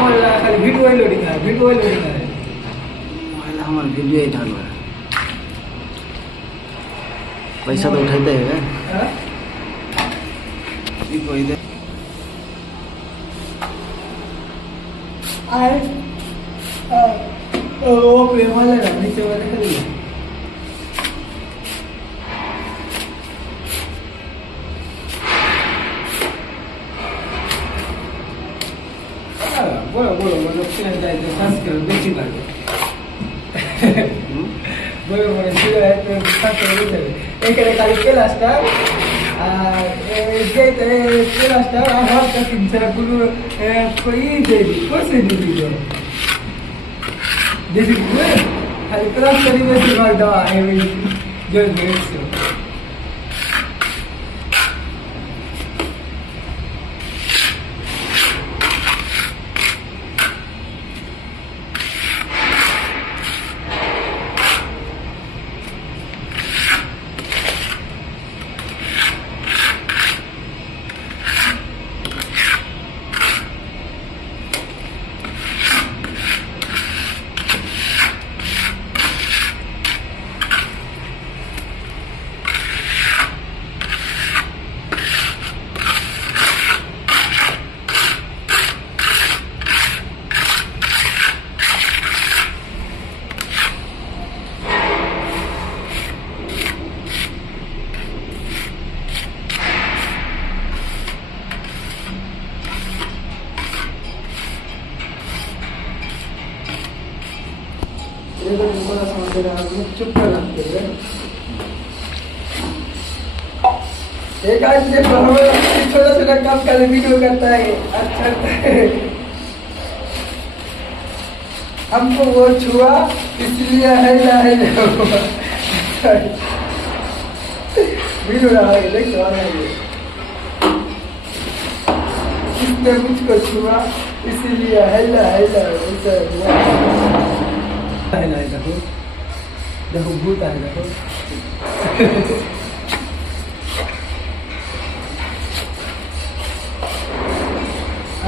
खाली video loading है हमारे वीडियो ही डाल पैसा तो उठाते हैं कोई दे आए वो प्रेम वाले ना नीचे वाले खरीद बोलो फिर जाए संस्कृत बेची लगे बोलो शिव है तो संस्कृत बेची एक रे खाली केला स्टार जे केला स्टार आवाज का तीन चार गुरु कोई दे कोई नहीं दे जैसे खाली क्रॉस करी बेची मार दवा है जो बेची चुप कर रखते हैं एक आज से छोटा छोटा काम का वीडियो करता है अच्छा लगता है हमको वो छुआ इसलिए है वीडियो रहा है देख रहा है इसने मुझको छुआ इसीलिए देखो भूत आए देखो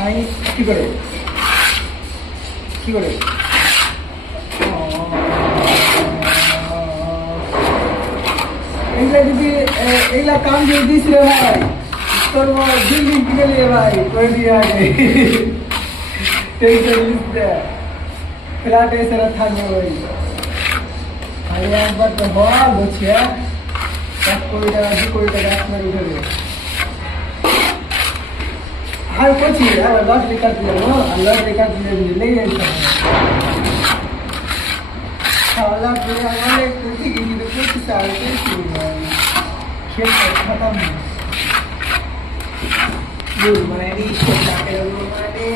आई की करे एगला काम जो दिस रे भाई তোর দিল্লি গেলে ভাই কই দিয়া রে টেনশন লিখতে ফ্ল্যাটে সেরা থাকবে ভাই আরে একবার তো বল বুঝিয়া 1 কোটি টাকা 2 কোটি টাকা আপনার উঠে দেবে আর কোচি আর লট লেখা দিলে না লট লেখা দিলে নেই আসছে খাওয়া পরে আমারে কোটি গিয়ে তো কোটি সাল কে শুরু হয় খেল খতম Rumani, Shokate, Rumani,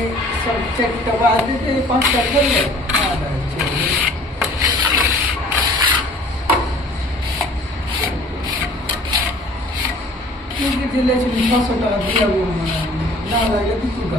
subject about the pasta. You get the legend in hospital of the woman. Now I let you go.